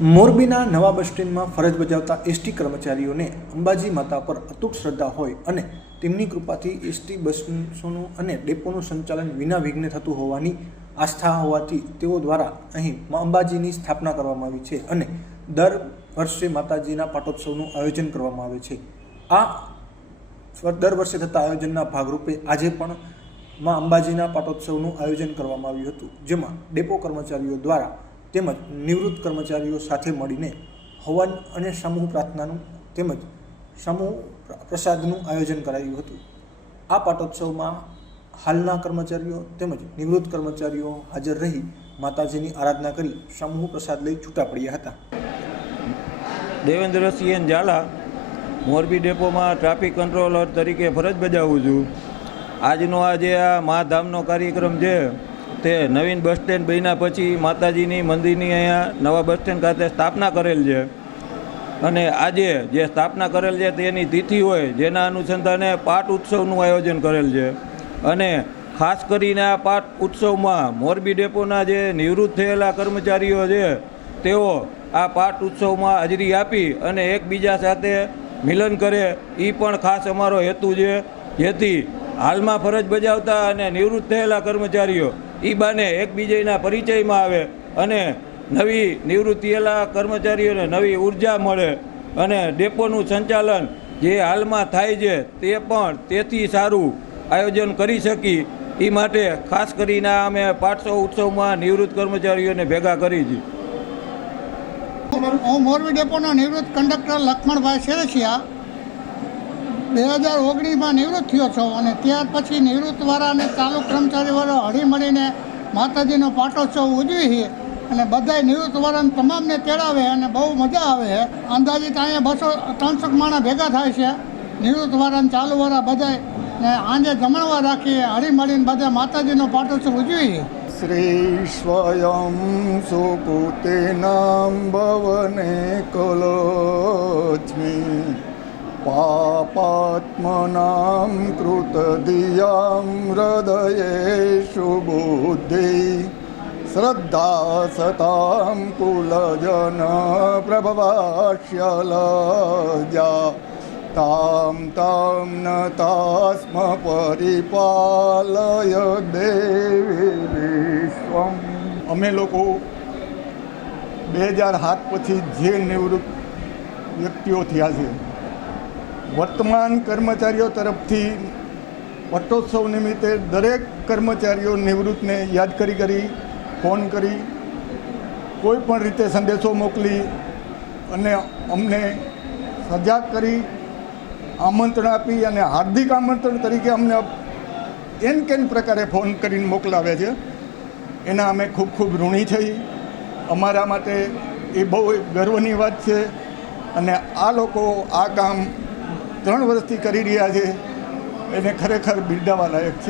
મોરબીના નવા બસ સ્ટેન્ડમાં ફરજ બજાવતા એસટી કર્મચારીઓને અંબાજી માતા પર અતૂટ શ્રદ્ધા હોય અને તેમની કૃપાથી એસટી બસોનું અને ડેપોનું સંચાલન વિના વિઘ્ને થતું હોવાની આસ્થા હોવાથી તેઓ દ્વારા અહીં અંબાજીની સ્થાપના કરવામાં આવી છે અને દર વર્ષે માતાજીના પાટોત્સવનું આયોજન કરવામાં આવે છે. આ દર વર્ષે થતા આયોજનના ભાગરૂપે આજે પણ માં અંબાજીના પાટોત્સવનું આયોજન કરવામાં આવ્યું હતું, જેમાં ડેપો કર્મચારીઓ દ્વારા તેમજ નિવૃત્ત કર્મચારીઓ સાથે મળીને હવન અને સમૂહ પ્રાર્થનાનું તેમજ સમૂહ પ્રસાદનું આયોજન કરાયું હતું. આ પાટોત્સવમાં હાલના કર્મચારીઓ તેમજ નિવૃત્ત કર્મચારીઓ હાજર રહી માતાજીની આરાધના કરી સમૂહ પ્રસાદ લઈ છૂટા પડ્યા હતા. દેવેન્દ્રસિંહ ઝાલા મોરબી ડેપોમાં ટ્રાફિક કંટ્રોલર તરીકે ફરજ બજાવું છું. આજનો આ જે આ મહાધામનો કાર્યક્રમ છે તે નવીન બસ સ્ટેન્ડ બન્યા પછી માતાજીની મંદિરની અહીંયા નવા બસ સ્ટેન્ડ ખાતે સ્થાપના કરેલ છે. અને આજે જે સ્થાપના કરેલ છે તેની તિથિ હોય જેના અનુસંધાને પાઠ ઉત્સવનું આયોજન કરેલ છે. અને ખાસ કરીને આ પાટ ઉત્સવમાં મોરબી ડેપોના જે નિવૃત્ત થયેલા કર્મચારીઓ છે, તેઓ આ પાઠ ઉત્સવમાં હાજરી આપી અને એકબીજા સાથે મિલન કરે એ પણ ખાસ અમારો હેતુ છે. જેથી હાલમાં ફરજ બજાવતા અને નિવૃત્ત થયેલા કર્મચારીઓ એ બાને એકબીજાના પરિચયમાં આવે અને નવી નિવૃત્તિયેલા કર્મચારીઓને નવી ઊર્જા મળે અને ડેપોનું સંચાલન જે હાલમાં થાય છે તે પણ તેથી સારું આયોજન કરી શકી. એ માટે ખાસ કરીને અમે પાઠસો ઉત્સવમાં નિવૃત્ત કર્મચારીઓને ભેગા કરી છે. હું મોરબી ડેપોનો નિવૃત્ત કંડક્ટર લક્ષ્મણભાઈ શેરસિયા. બે હજાર ઓગણીસમાં નિવૃત્ત થયો છો અને ત્યાર પછી નિવૃત્તવાળા અને ચાલુ કર્મચારીવાળા હળીમળીને માતાજીનો પાટોત્સવ ઉજવી છે અને બધાય નિવૃત્તવાળાને તમામને તેડાવે અને બહુ મજા આવે છે. અંદાજિત અહીંયા બસો ત્રણસો માણસ ભેગા થાય છે. નિવૃત્તવાળા ચાલુવાળા બધાય ને આંજે જમણવા રાખીએ હળીમળીને બધા માતાજીનો પાટોત્સવ ઉજવી છે શ્રી સ્વયં સુકુતેનાં ભવને કલોસ્મી પાપાત્મનાં કૃતધિયાં હૃદયેષુ બુદ્ધિ શ્રદ્ધા સતાં કુલજન પ્રભવાશ્યલજા તામ તામ ન તાસ્મ પરિપાલય દેવી વિશ્વમ અમે લોકો બે હજાર સાત પછી જે નિવૃત્ત વ્યક્તિઓ થયા છે વર્તમાન કર્મચારીઓ તરફથી પટ્ટોત્સવ નિમિત્તે દરેક કર્મચારીઓ નિવૃત્તને યાદ કરી કરી, ફોન કરી, કોઈ પણ રીતે સંદેશો મોકલી અને અમને સજાગ કરી, આમંત્રણ આપી અને હાર્દિક આમંત્રણ તરીકે અમને એન કેન પ્રકારે ફોન કરીને મોકલાવે છે. એના અમે ખૂબ ખૂબ ઋણી થઈ અમારા માટે એ બહુ ગર્વની વાત છે અને આ લોકો આ કામ ત્રણ વર્ષથી કરી રહ્યા છે. એને ખરેખર બિરદાવા લાયક છે.